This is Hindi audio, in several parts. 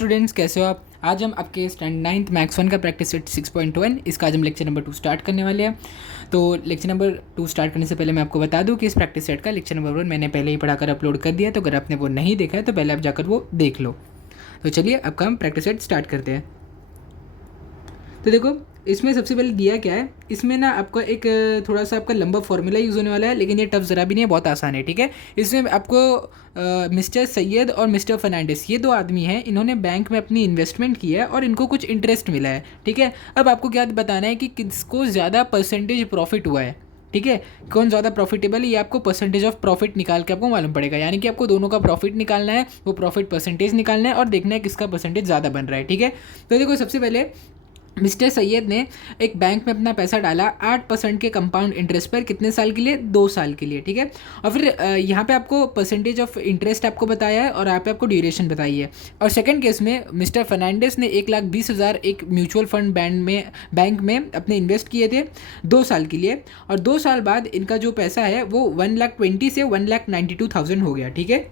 स्टूडेंट्स, कैसे हो आप। आज हम आपके स्टैंडर्ड 9th मैथ्स 1 का प्रैक्टिस सेट 6.1 इसका आज हम लेक्चर नंबर 2 स्टार्ट करने वाले हैं। तो लेक्चर नंबर 2 स्टार्ट करने से पहले मैं आपको बता दूं कि इस प्रैक्टिस सेट का लेक्चर नंबर 1 मैंने पहले ही पढ़ाकर अपलोड कर दिया, तो अगर आपने वो नहीं देखा है तो पहले आप जाकर वो देख लो। तो चलिए अब का हम प्रैक्टिस सेट स्टार्ट करते हैं। तो देखो, इसमें सबसे पहले दिया क्या है, इसमें ना आपका एक थोड़ा सा आपका लंबा फॉर्मूला यूज़ होने वाला है, लेकिन ये टफ ज़रा भी नहीं है, बहुत आसान है। ठीक है, इसमें आपको मिस्टर सैयद और मिस्टर फर्नांडिस ये दो आदमी हैं, इन्होंने बैंक में अपनी इन्वेस्टमेंट की है और इनको कुछ इंटरेस्ट मिला है। ठीक है, अब आपको क्या बताना है कि किसको ज़्यादा परसेंटेज प्रॉफिट हुआ है। ठीक है, कौन ज़्यादा प्रॉफिटेबल है ये आपको परसेंटेज ऑफ प्रॉफिट निकाल के आपको मालूम पड़ेगा, यानी कि आपको दोनों का प्रॉफिट निकालना है, वो प्रॉफिट परसेंटेज निकालना है और देखना है किसका परसेंटेज ज़्यादा बन रहा है। ठीक है, तो देखो सबसे पहले मिस्टर सैयद ने एक बैंक में अपना पैसा डाला 8% के कंपाउंड इंटरेस्ट पर, कितने साल के लिए, 2 साल के लिए। ठीक है, और फिर यहाँ पे आपको परसेंटेज ऑफ इंटरेस्ट आपको बताया है और यहाँ पे आपको ड्यूरेशन बताई है। और सेकंड केस में मिस्टर फर्नांडिस ने 1,20,000 एक म्यूचुअल फंड बैंक में अपने इन्वेस्ट किए थे 2 साल के लिए, और 2 साल बाद इनका जो पैसा है वो 1,20,000 से 1,92,000 हो गया। ठीक है,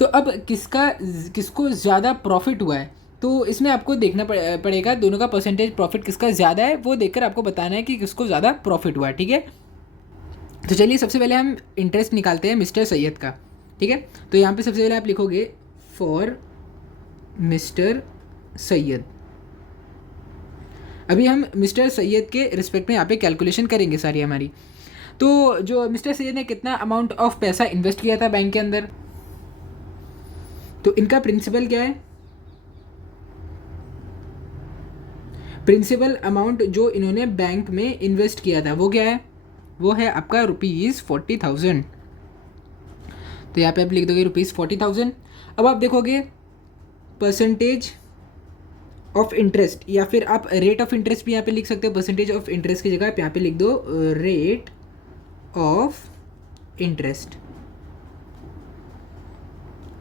तो अब किसको ज़्यादा प्रॉफिट हुआ है, तो इसमें आपको देखना पड़ेगा दोनों का परसेंटेज प्रॉफिट किसका ज़्यादा है, वो देखकर आपको बताना है कि किसको ज़्यादा प्रॉफिट हुआ है। ठीक है, तो चलिए सबसे पहले हम इंटरेस्ट निकालते हैं मिस्टर सैयद का। ठीक है, तो यहाँ पे सबसे पहले आप लिखोगे फॉर मिस्टर सैयद। अभी हम मिस्टर सैयद के रिस्पेक्ट में यहाँ पे कैलकुलेशन करेंगे सारी हमारी। तो जो मिस्टर सैयद ने कितना अमाउंट ऑफ पैसा इन्वेस्ट किया था बैंक के अंदर, तो इनका प्रिंसिपल क्या है, प्रिंसिपल अमाउंट जो इन्होंने बैंक में इन्वेस्ट किया था वो क्या है, वो है आपका ₹40,000। तो यहाँ पे आप लिख दोगे ₹40,000। अब आप देखोगे परसेंटेज ऑफ इंटरेस्ट, या फिर आप रेट ऑफ इंटरेस्ट भी यहाँ पे लिख सकते हो। परसेंटेज ऑफ इंटरेस्ट की जगह आप यहाँ पे लिख दो रेट ऑफ इंटरेस्ट।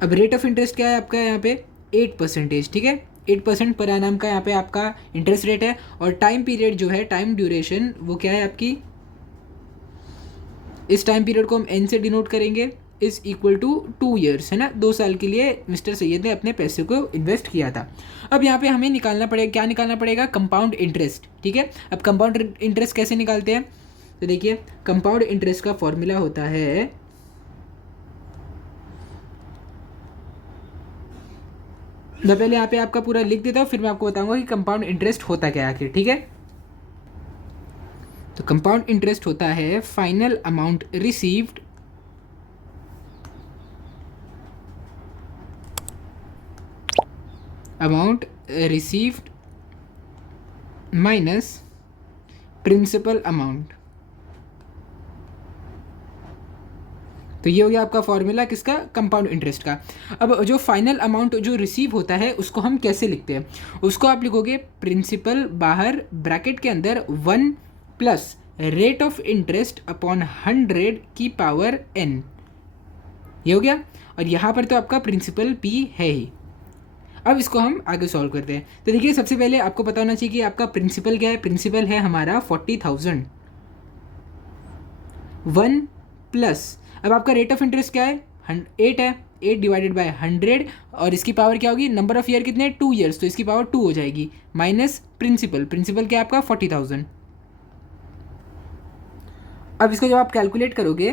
अब रेट ऑफ इंटरेस्ट क्या है आपका यहाँ पे 8%। ठीक है, 8% पर एनम का यहाँ पे आपका इंटरेस्ट रेट है। और टाइम पीरियड जो है, टाइम ड्यूरेशन, वो क्या है आपकी, इस टाइम पीरियड को हम एन से डिनोट करेंगे, इज इक्वल टू 2 ईयर्स, है ना। 2 साल के लिए मिस्टर सैयद ने अपने पैसे को इन्वेस्ट किया था। अब यहाँ पे हमें निकालना पड़ेगा, क्या निकालना पड़ेगा, कंपाउंड इंटरेस्ट। ठीक है, अब कंपाउंड इंटरेस्ट कैसे निकालते हैं, तो देखिए कंपाउंड इंटरेस्ट का फॉर्मूला होता है, मैं पहले यहाँ पे आपका पूरा लिख देता हूँ, फिर मैं आपको बताऊंगा कि कंपाउंड इंटरेस्ट होता क्या है आखिर। ठीक है, तो कंपाउंड इंटरेस्ट होता है final amount received minus principal amount. तो ये हो गया आपका फॉर्मूला किसका, कंपाउंड इंटरेस्ट का। अब जो फाइनल अमाउंट जो रिसीव होता है उसको हम कैसे लिखते हैं, उसको आप लिखोगे प्रिंसिपल बाहर ब्रैकेट के अंदर 1 plus rate of interest upon 100 की पावर n। ये हो गया, और यहाँ पर तो आपका प्रिंसिपल p है ही। अब इसको हम आगे सॉल्व करते हैं। तो देखिए सबसे पहले आपको पता होना चाहिए कि आपका प्रिंसिपल क्या है, प्रिंसिपल है हमारा 40,000। 1 प्लस, अब आपका रेट ऑफ इंटरेस्ट क्या है, 8 है, 8 डिवाइडेड बाय 100, और इसकी पावर क्या होगी, नंबर ऑफ ईयर कितने, 2 ईयर्स, तो इसकी पावर 2 हो जाएगी, माइनस प्रिंसिपल, प्रिंसिपल क्या है आपका 40,000। अब इसको जब आप कैलकुलेट करोगे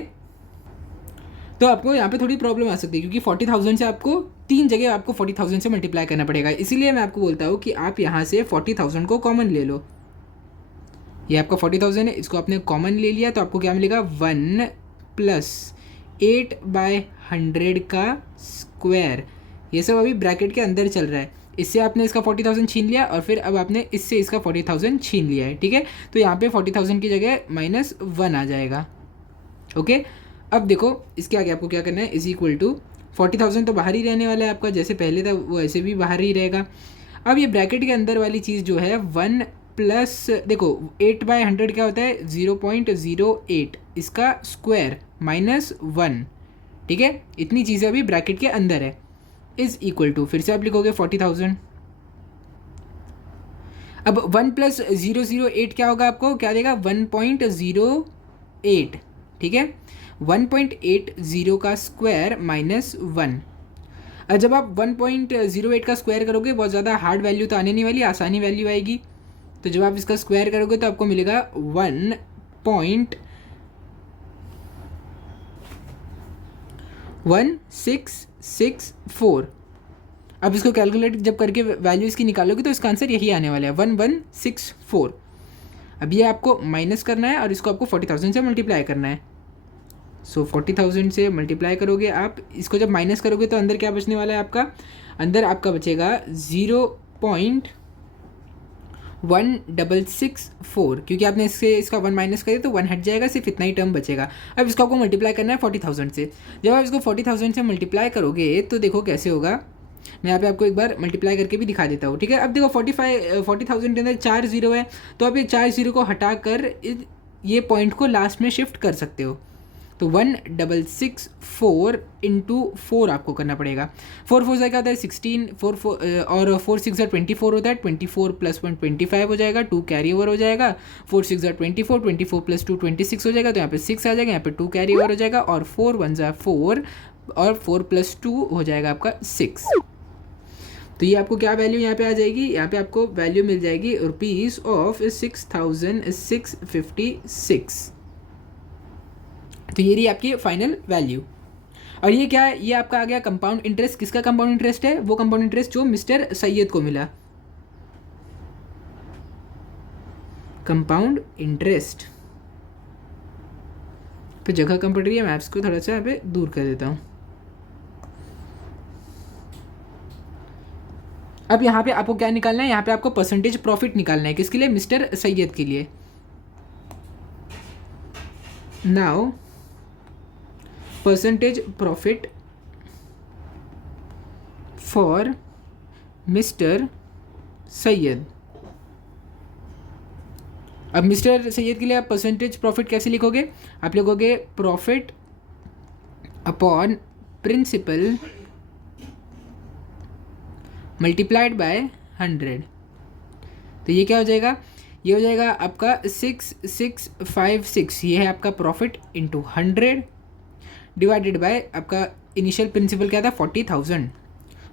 तो आपको यहाँ पे थोड़ी प्रॉब्लम आ सकती है, क्योंकि 40,000 से आपको 3 जगह आपको 40,000 से मल्टीप्लाई करना पड़ेगा। इसीलिए मैं आपको बोलता हूँ कि आप यहाँ से 40,000 को कॉमन ले लो। ये आपका 40,000 है, इसको आपने कॉमन ले लिया तो आपको क्या मिलेगा, 1 प्लस 8/100 का स्क्वायर। ये सब अभी ब्रैकेट के अंदर चल रहा है, इससे आपने इसका 40,000 छीन लिया और फिर अब आपने इससे इसका 40,000 छीन लिया है। ठीक है, तो यहाँ पे 40,000 की जगह -1 आ जाएगा। ओके, अब देखो इसके आगे आपको क्या करना है, इज इक्वल टू 40,000 तो बाहर ही रहने वाला है आपका, जैसे पहले था वो ऐसे भी बाहर ही रहेगा। अब ये ब्रैकेट के अंदर वाली चीज़ जो है 1 प्लस, देखो 8/100 क्या होता है, 0.08, इसका स्क्वायर -1। ठीक है, इतनी चीज़ें अभी ब्रैकेट के अंदर है, इज इक्वल टू, फिर से आप लिखोगे 40,000। अब 1 प्लस 008 क्या होगा, आपको क्या देगा, 1.08। ठीक है, 1.80 का स्क्वायर -1। जब आप 1.08 का स्क्वायर करोगे, बहुत ज़्यादा हार्ड वैल्यू तो आने नहीं वाली, आसानी वैल्यू आएगी। तो जब आप इसका स्क्वायर करोगे तो आपको मिलेगा 1.1664। अब इसको कैलकुलेट जब करके वैल्यू इसकी निकालोगे तो इसका आंसर यही आने वाला है, 1164। अब ये आपको माइनस करना है और इसको आपको 40,000 से मल्टीप्लाई करना है। सो 40,000 से मल्टीप्लाई करोगे आप, इसको जब माइनस करोगे तो अंदर क्या बचने वाला है आपका, अंदर आपका बचेगा 0.1664, क्योंकि आपने इससे इसका 1 माइनस करे तो 1 हट जाएगा, सिर्फ इतना ही टर्म बचेगा। अब इसको आपको मल्टीप्लाई करना है 40,000 से। जब आप इसको 40,000 से मल्टीप्लाई करोगे तो देखो कैसे होगा, मैं यहाँ पे आपको एक बार मल्टीप्लाई करके भी दिखा देता हूँ, ठीक है। अब देखो 40,000 के अंदर 4 जीरो है, तो आप ये 4 जीरो को हटाकर ये पॉइंट को लास्ट में शिफ्ट कर सकते हो। तो 1664 इंटू 4 आपको करना पड़ेगा। 4 4 क्या होता है 16, 4 और 4 6 24 होता है, 24 प्लस 1 25 हो जाएगा, 2 कैरी ओवर हो जाएगा, 4 6 24, 24 प्लस 2 26 हो जाएगा, तो यहाँ पे 6 आ जाएगा, यहाँ पे 2 कैरी ओवर हो जाएगा, और 4 1 4 और 4 प्लस 2 हो जाएगा आपका 6। तो ये आपको क्या वैल्यू यहाँ पे आ जाएगी, यहाँ पे आपको वैल्यू मिल जाएगी रुपीज़ ऑफ 6,656। तो ये रही आपकी फाइनल वैल्यू। और ये क्या है, ये आपका आ गया कंपाउंड इंटरेस्ट। किसका कंपाउंड इंटरेस्ट है, वो कंपाउंड इंटरेस्ट जो मिस्टर सैयद को मिला, कंपाउंड इंटरेस्ट। तो जगह कम पड़ रही है, मैप्स को थोड़ा सा यहाँ पे दूर कर देता हूँ। अब यहाँ पे आपको क्या निकालना है, यहाँ पे आपको परसेंटेज प्रॉफिट निकालना है, किसके लिए, मिस्टर सैयद के लिए। Now percentage profit for mister Syed. अब मिस्टर सैयद के लिए आप परसेंटेज प्रॉफिट कैसे लिखोगे, आप लिखोगे profit upon principal multiplied by 100। तो ये क्या हो जाएगा, ये हो जाएगा आपका 6656, ये है आपका प्रॉफिट इंटू 100 डिवाइडेड बाय आपका इनिशियल प्रिंसिपल क्या था 40,000।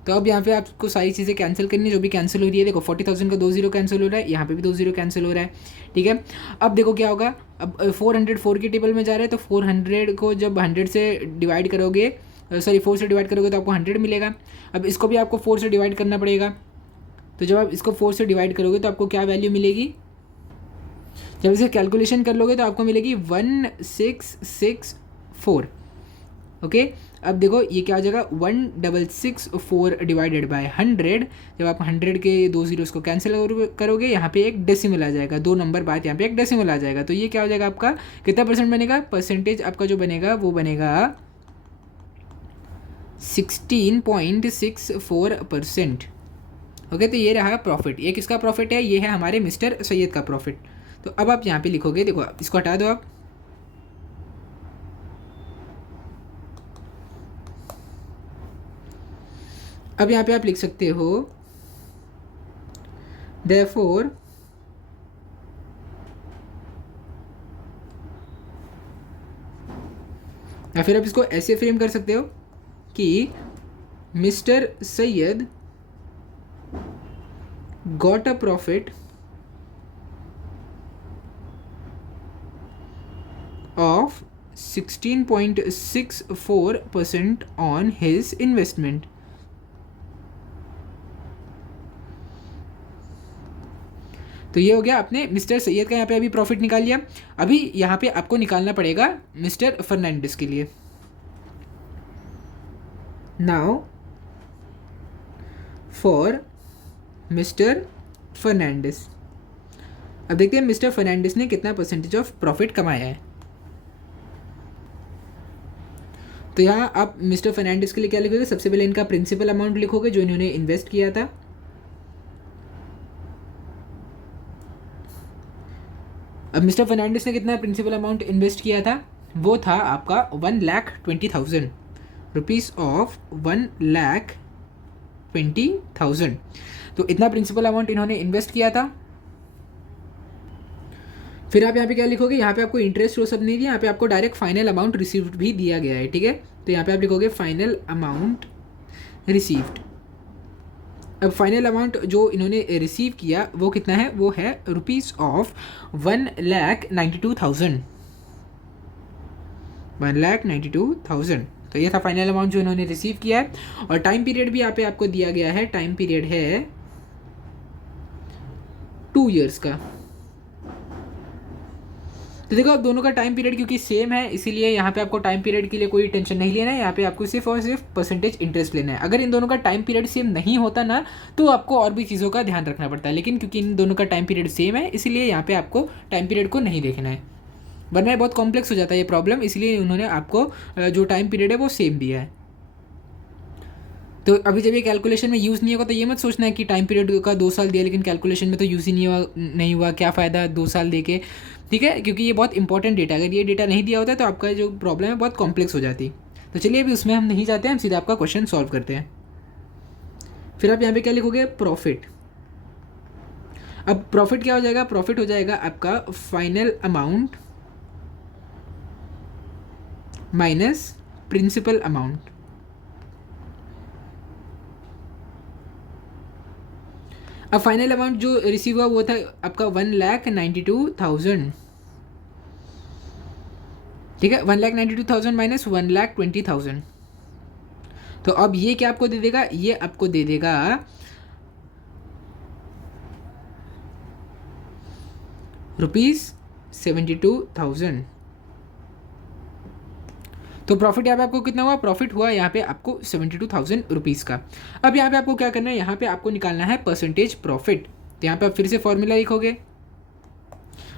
तो अब यहाँ पे आपको सारी चीज़ें कैंसिल करनी है, जो भी कैंसिल हो रही है। देखो 40,000 का 2 जीरो कैंसिल हो रहा है, यहाँ पे भी 2 जीरो कैंसिल हो रहा है, ठीक है। अब देखो क्या होगा, अब 404 के टेबल में जा रहा है, तो 400 को जब 100 से डिवाइड करोगे, सॉरी 4 से डिवाइड करोगे तो आपको 100 मिलेगा। अब इसको भी आपको 4 से डिवाइड करना पड़ेगा। तो जब आप इसको 4 से डिवाइड करोगे तो आपको क्या वैल्यू मिलेगी, जब इसे कैलकुलेशन कर लोगे तो आपको मिलेगी 1664। ओके अब देखो ये क्या हो जाएगा, 1664 डिवाइडेड बाय 100। जब आप 100 के 2 जीरोस को कैंसिल करोगे, यहाँ पे एक डेसिमल आ जाएगा, 2 नंबर बाद यहाँ पे एक डेसिमल आ जाएगा। तो ये क्या हो जाएगा आपका, कितना परसेंट बनेगा, परसेंटेज आपका जो बनेगा वो बनेगा 16.64%। ओके तो ये रहा प्रॉफिट। ये किसका प्रॉफिट है, ये है हमारे मिस्टर सैयद का प्रॉफिट। तो अब आप यहाँ पे लिखोगे, देखो इसको हटा दो आप, अब यहाँ पे आप लिख सकते हो therefore या फिर आप इसको ऐसे फ्रेम कर सकते हो कि mister Syed got a profit of 16.64% on his investment. तो ये हो गया आपने मिस्टर सैयद का यहाँ पे अभी प्रॉफिट निकाल लिया। अभी यहाँ पे आपको निकालना पड़ेगा मिस्टर फर्नांडिस के लिए। नाउ फॉर मिस्टर फर्नांडिस, अब देखते हैं मिस्टर फर्नांडिस ने कितना परसेंटेज ऑफ प्रॉफिट कमाया है। तो यहाँ आप मिस्टर फर्नांडिस के लिए क्या लिखोगे, सबसे पहले इनका प्रिंसिपल अमाउंट लिखोगे जो इन्होंने इन्वेस्ट किया था। अब मिस्टर फर्नांडिस ने कितना प्रिंसिपल अमाउंट इन्वेस्ट किया था, वो था आपका 1,20,000 रुपीज़ ऑफ 1,20,000। तो इतना प्रिंसिपल अमाउंट इन्होंने इन्वेस्ट किया था। फिर आप यहाँ पे क्या लिखोगे, यहाँ पे आपको इंटरेस्ट वो सब नहीं दिया, यहाँ पे आपको डायरेक्ट फाइनल अमाउंट रिसीव्ड भी दिया गया है, ठीक है। तो यहाँ पे आप लिखोगे फाइनल अमाउंट रिसीव्ड। अब फाइनल अमाउंट जो इन्होंने रिसीव किया वो कितना है, वो है रुपीज़ ऑफ 1,92,000, 1,92,000। तो ये था फाइनल अमाउंट जो इन्होंने रिसीव किया है। और टाइम पीरियड भी यहाँ पे आपको दिया गया है, टाइम पीरियड है 2 ईयर्स का। तो देखो अब दोनों का टाइम पीरियड क्योंकि सेम है, इसीलिए यहाँ पे आपको टाइम पीरियड के लिए कोई टेंशन नहीं लेना है, यहाँ पे आपको सिर्फ और सिर्फ परसेंटेज इंटरेस्ट लेना है। अगर इन दोनों का टाइम पीरियड सेम नहीं होता ना तो आपको और भी चीज़ों का ध्यान रखना पड़ता है, लेकिन क्योंकि इन दोनों का टाइम पीरियड सेम है इसलिए यहाँ पे आपको टाइम पीरियड को नहीं देखना है, वरना ये बहुत कॉम्प्लेक्स हो जाता है ये प्रॉब्लम, इसलिए उन्होंने आपको जो टाइम पीरियड है वो सेम दिया है। तो अभी जब ये कैलकुलेशन में यूज़ नहीं होगा तो ये मत सोचना है कि टाइम पीरियड का 2 साल दिया लेकिन कैलकुलेशन में तो यूज़ ही नहीं हुआ, क्या फ़ायदा 2 साल दे के, ठीक है, क्योंकि ये बहुत इंपॉर्टेंट डेटा, अगर ये डेटा नहीं दिया होता तो आपका जो प्रॉब्लम है बहुत कॉम्प्लेक्स हो जाती। तो चलिए अभी उसमें हम नहीं जाते हैं, हम सीधा आपका क्वेश्चन सॉल्व करते हैं। फिर आप यहाँ पे क्या लिखोगे, प्रॉफिट। अब प्रॉफिट क्या हो जाएगा, प्रॉफिट हो जाएगा आपका final amount minus principal amount. अब फाइनल अमाउंट जो रिसीव हुआ वो था आपका 1,92,000, ठीक है, 1,92,000 माइनस 1,20,000। तो अब ये क्या आपको दे देगा, ये आपको दे देगा ₹72,000। तो प्रॉफिट यहाँ पे आपको कितना हुआ, प्रॉफिट हुआ यहाँ पे आपको 72,000 रुपीज़ का। अब यहाँ पे आपको क्या करना है, यहाँ पे आपको निकालना है परसेंटेज प्रॉफिट। तो यहाँ पे आप फिर से फॉर्मूला लिखोगे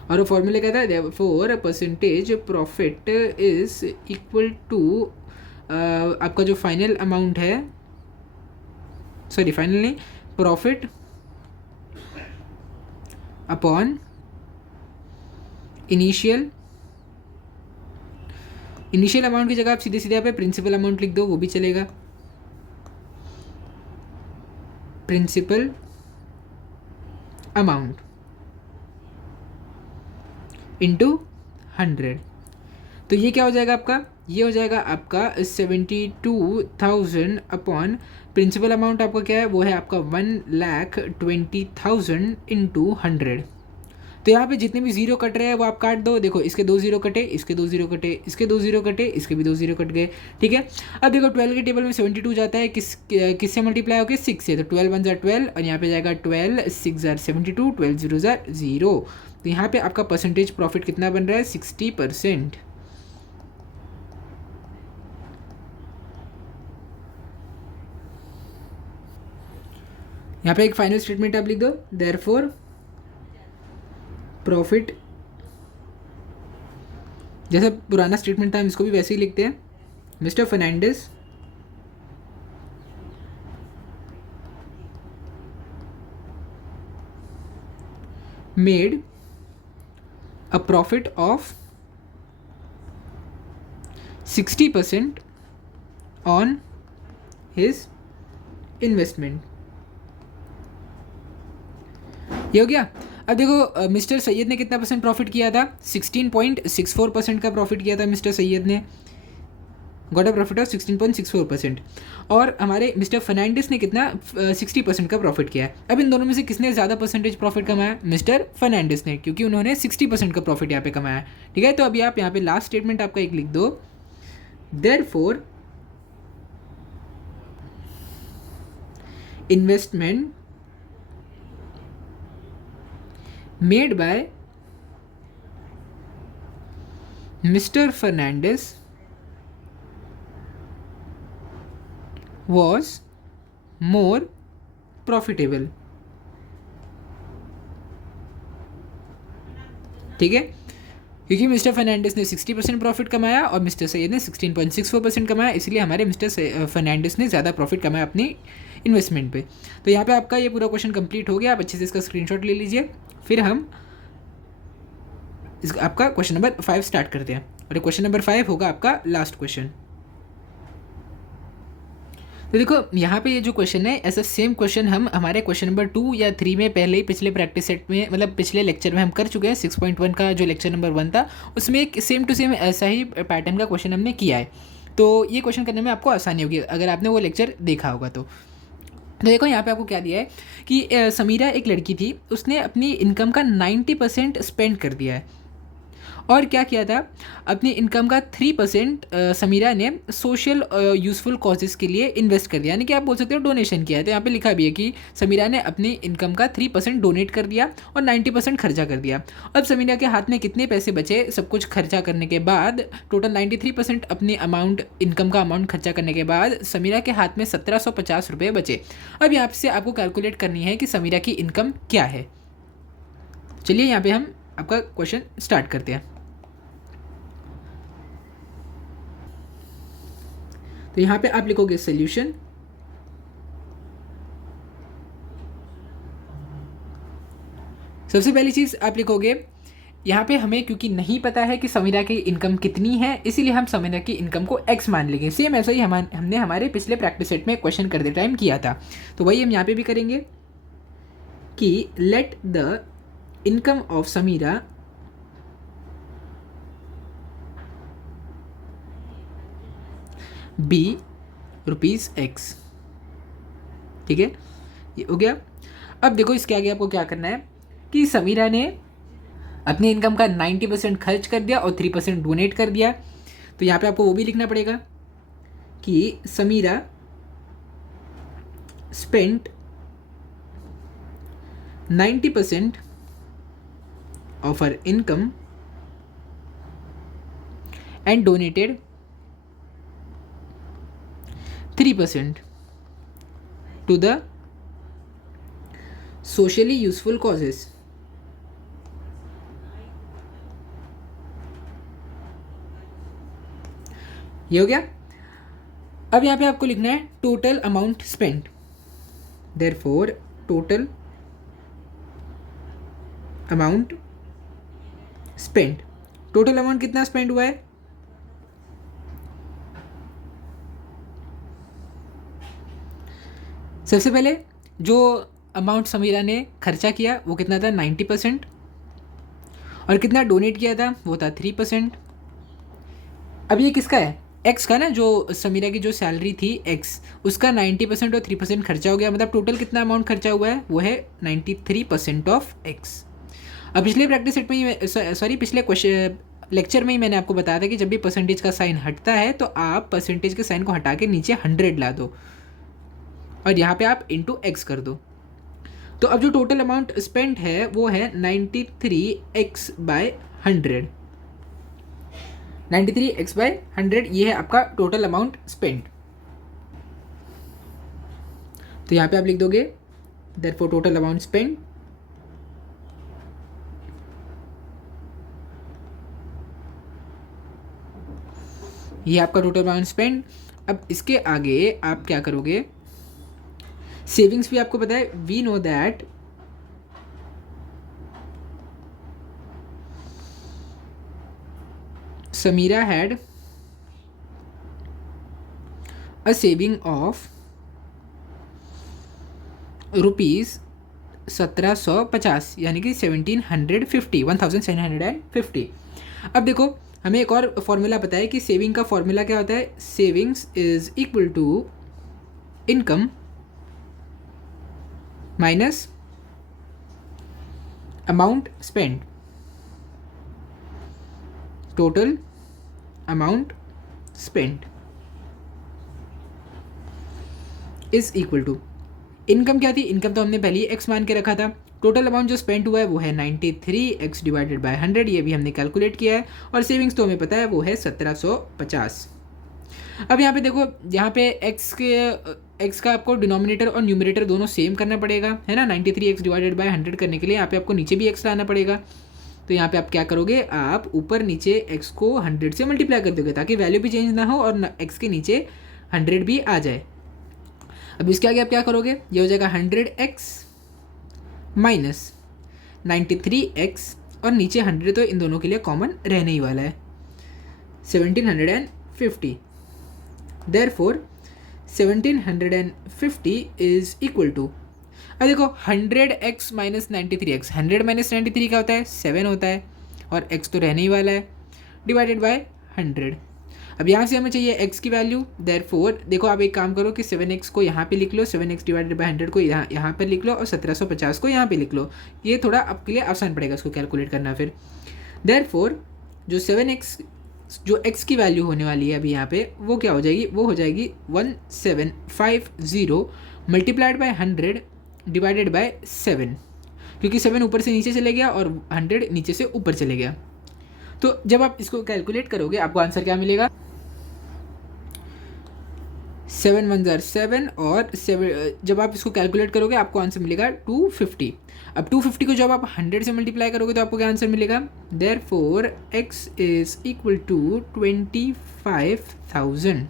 और वो फॉर्मूला कहता है therefore percentage profit is equal to आपका जो फाइनल अमाउंट है, सॉरी फाइनल नहीं, प्रॉफिट अपॉन इनिशियल अमाउंट की जगह आप सीधे सीधे यहाँ पे प्रिंसिपल अमाउंट लिख दो, वो भी चलेगा, प्रिंसिपल अमाउंट इंटू 100। तो ये क्या हो जाएगा आपका, ये हो जाएगा आपका 72,000 अपॉन प्रिंसिपल अमाउंट आपका क्या है, वो है आपका 1,20,000 इंटू 100। तो यहाँ पे जितने भी जीरो कट रहे हैं वो आप काट दो, देखो इसके 2 जीरो कटे, इसके 2 जीरो कटे, इसके 2 जीरो कटे, इसके भी 2 जीरो कट गए, ठीक है। अब देखो 12 के टेबल में 72 जाता है किससे मल्टीप्लाई होकर 6 से, तो 12 1 12 और यहाँ पे जाएगा 12 6 72, 12 0 0। तो यहाँ पे आपका परसेंटेज प्रॉफिट कितना बन रहा है, 60%। यहाँ पे एक फाइनल स्टेटमेंट आप लिख दो, देयरफॉर प्रॉफिट, जैसा पुराना स्टेटमेंट था हम इसको भी वैसे ही लिखते हैं, mister Fernandes made a profit of 60% on his investment. ये हो गया। अब देखो मिस्टर सैयद ने कितना परसेंट प्रॉफिट किया था, 16.64% का प्रॉफिट किया था मिस्टर सैयद ने, गॉट अ प्रॉफिट ऑफ 16.64%। और हमारे मिस्टर फर्नांडिस ने कितना 60% का प्रॉफिट किया है। अब इन दोनों में से किसने ज़्यादा परसेंटेज प्रॉफिट कमाया, मिस्टर फर्नांडिस ने, क्योंकि उन्होंने 60% का प्रॉफिट यहाँ पे कमाया, ठीक है। तो अभी आप यहाँ पे लास्ट स्टेटमेंट आपका एक लिख दो, therefore investment made by Mr. Fernandez was more profitable, ठीक है, क्योंकि मिस्टर फर्नांडिस ने 60% प्रॉफिट कमाया और मिस्टर सैयद ने 16.64% कमाया, इसलिए हमारे मिस्टर फर्नांडिस ने ज़्यादा प्रॉफिट कमाया अपनी इन्वेस्टमेंट पे। तो यहाँ पे आपका ये पूरा क्वेश्चन कंप्लीट हो गया, आप अच्छे से इसका स्क्रीनशॉट ले लीजिए। फिर हम आपका क्वेश्चन नंबर 5 स्टार्ट करते हैं और क्वेश्चन नंबर 5 होगा आपका लास्ट क्वेश्चन। तो देखो यहाँ पे ये जो क्वेश्चन है, ऐसा सेम क्वेश्चन हम हमारे क्वेश्चन नंबर 2 या 3 में पहले ही पिछले प्रैक्टिस सेट में, मतलब पिछले लेक्चर में हम कर चुके हैं। 6.1 का जो लेक्चर नंबर 1 था उसमें एक सेम टू सेम ऐसा ही पैटर्न का क्वेश्चन हमने किया है। तो ये क्वेश्चन करने में आपको आसानी होगी अगर आपने वो लेक्चर देखा होगा तो देखो यहाँ पे आपको क्या दिया है कि समीरा एक लड़की थी, उसने अपनी इनकम का 90% स्पेंड कर दिया है। और क्या किया था, अपनी इनकम का 3% समीरा ने सोशल यूज़फुल कॉजेज़ के लिए इन्वेस्ट कर दिया, यानी कि आप बोल सकते हो डोनेशन किया है। तो यहाँ पे लिखा भी है कि समीरा ने अपनी इनकम का 3% डोनेट कर दिया और 90% खर्चा कर दिया। अब समीरा के हाथ में कितने पैसे बचे सब कुछ खर्चा करने के बाद? टोटल 93% अपनी अमाउंट, इनकम का अमाउंट खर्चा करने के बाद समीरा के हाथ में 1750 रुपये बचे। अब यहाँ से आपको कैलकुलेट करनी है कि समीरा की इनकम क्या है। चलिए यहाँ पे हम आपका क्वेश्चन स्टार्ट करते हैं। तो यहाँ पे आप लिखोगे सॉल्यूशन। सबसे पहली चीज़ आप लिखोगे, यहाँ पे हमें क्योंकि नहीं पता है कि समीरा की इनकम कितनी है, इसीलिए हम समीरा की इनकम को x मान लेंगे। सेम ऐसा ही हमने हमारे पिछले प्रैक्टिस सेट में क्वेश्चन करते टाइम किया था, तो वही हम यहाँ पे भी करेंगे कि let the income of Sameera be ₹X। ठीक है, ये हो गया। अब देखो इसके आगे आपको क्या करना है कि समीरा ने अपनी इनकम का 90% खर्च कर दिया और 3% डोनेट कर दिया। तो यहाँ पे आपको वो भी लिखना पड़ेगा कि Samira spent 90% of her income and donated 3% to the socially useful causes। ये हो गया। अब यहाँ पे आपको लिखना है total amount spent. Therefore total amount spent, total amount कितना स्पेंड हुआ है? सबसे पहले जो अमाउंट समीरा ने खर्चा किया वो कितना था? 90%। और कितना डोनेट किया था? वो था 3%। अब ये किसका है? एक्स का ना, जो समीरा की जो सैलरी थी एक्स, उसका 90% और 3% खर्चा हो गया, मतलब टोटल कितना अमाउंट खर्चा हुआ है? वो है 93% ऑफ एक्स। अब पिछले प्रैक्टिस सेट में ही पिछले क्वेश्चन लेक्चर में ही मैंने आपको बताया था कि जब भी परसेंटेज का साइन हटता है तो आप परसेंटेज के साइन को हटा के नीचे 100 ला दो और यहाँ पे आप इंटू एक्स कर दो। तो अब जो टोटल अमाउंट स्पेंड है वो है 93x/100। 93x/100 ये है आपका टोटल अमाउंट स्पेंड। तो यहाँ पे आप लिख दोगे देयरफॉर टोटल अमाउंट स्पेंड ये आपका टोटल अमाउंट स्पेंड। अब इसके आगे आप क्या करोगे? सेविंग्स भी आपको पता है, we know that Sameera had a saving of ₹1750, यानी कि 1750। अब देखो हमें एक और फॉर्मूला पता है कि सेविंग का फॉर्मूला क्या होता है? Savings is equal to income minus amount spend, total amount spend is equal to income. क्या थी? इनकम तो हमने पहले ही एक्स मान के रखा था। टोटल अमाउंट जो स्पेंड हुआ है वो है 93x/100, ये भी हमने कैलकुलेट किया है। और सेविंग्स तो हमें पता है वो है 1750। अब यहाँ पे देखो, यहाँ पे एक्स का आपको डिनोमिनेटर और न्यूमरेटर दोनों सेम करना पड़ेगा, है ना। 93x/100 करने के लिए यहाँ पे आपको नीचे भी एक्स लाना पड़ेगा। तो यहाँ पे आप क्या करोगे? आप ऊपर नीचे एक्स को 100 से मल्टीप्लाई कर दोगे ताकि वैल्यू भी चेंज ना हो और एक्स के नीचे 100 भी आ जाए। अब इसके आगे आप क्या करोगे? ये हो जाएगा 100x माइनस 93x और नीचे 100, तो इन दोनों के लिए कॉमन रहने ही वाला है, 1750। देयरफॉर 1750 इज इक्वल टू, अब देखो 100x माइनस 93x, 100 माइनस 93 क्या होता है? 7 होता है और x तो रहने ही वाला है, डिवाइडेड बाय 100। अब यहाँ से हमें चाहिए x की वैल्यू, देयरफॉर देखो आप एक काम करो कि 7x को यहाँ पे लिख लो, 7x डिवाइडेड बाई 100 को यहाँ पर लिख लो और 1750 को यहाँ पे लिख लो। ये थोड़ा आपके लिए आसान पड़ेगा इसको कैलकुलेट करना। फिर देयरफॉर जो 7x जो x की वैल्यू होने वाली है अभी यहाँ पे वो क्या हो जाएगी, वो हो जाएगी 1750 मल्टीप्लाइड बाई 100 डिवाइडेड बाई 7, क्योंकि 7 ऊपर से नीचे चले गया और 100 नीचे से ऊपर चले गया। तो जब आप इसको कैलकुलेट करोगे आपको आंसर क्या मिलेगा, 7 1 जार 7 और 7, जब आप इसको कैलकुलेट करोगे आपको आंसर मिलेगा 250। अब 250 को जब आप 100 से मल्टीप्लाई करोगे तो आपको क्या आंसर मिलेगा, therefore x is equal to 25,000।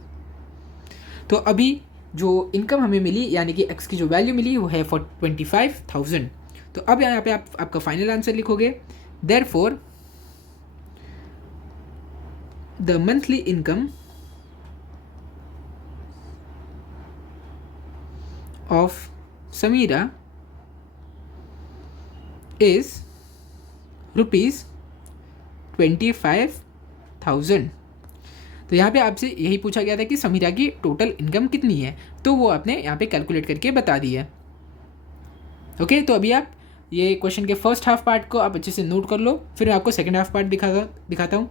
तो अभी जो इनकम हमें मिली यानी कि x की जो वैल्यू मिली वो है 25,000। तो अब यहाँ पे आपका फाइनल आंसर लिखोगे, therefore the monthly income of Samira is ₹25,000। तो यहाँ पे आपसे यही पूछा गया था कि समीरा की टोटल इनकम कितनी है, तो वो आपने यहाँ पे कैलकुलेट करके बता दी है। ओके, तो अभी आप ये क्वेश्चन के फर्स्ट हाफ पार्ट को आप अच्छे से नोट कर लो, फिर मैं आपको सेकेंड हाफ पार्ट दिखाता हूँ।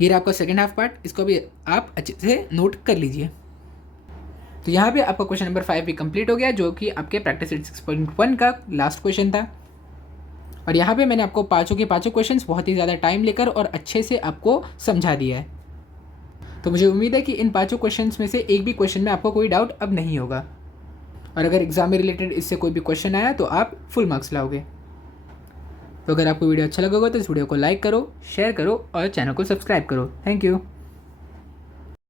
ये रहा आपका सेकेंड हाफ पार्ट, इसको भी आप अच्छे से नोट कर लीजिए। तो यहाँ पे आपका क्वेश्चन नंबर 5 भी कंप्लीट हो गया, जो कि आपके प्रैक्टिस सेट 6.1 का लास्ट क्वेश्चन था। और यहाँ पे मैंने आपको पाँचों के पाँचों क्वेश्चंस बहुत ही ज़्यादा टाइम लेकर और अच्छे से आपको समझा दिया है। तो मुझे उम्मीद है कि इन पाँचों क्वेश्चंस में से एक भी क्वेश्चन में आपको कोई डाउट अब नहीं होगा, और अगर एग्जाम में रिलेटेड इससे कोई भी क्वेश्चन आया तो आप फुल मार्क्स लाओगे। तो अगर आपको वीडियो अच्छा लगा होगा तो इस वीडियो को लाइक करो, शेयर करो और चैनल को सब्सक्राइब करो। Thank you.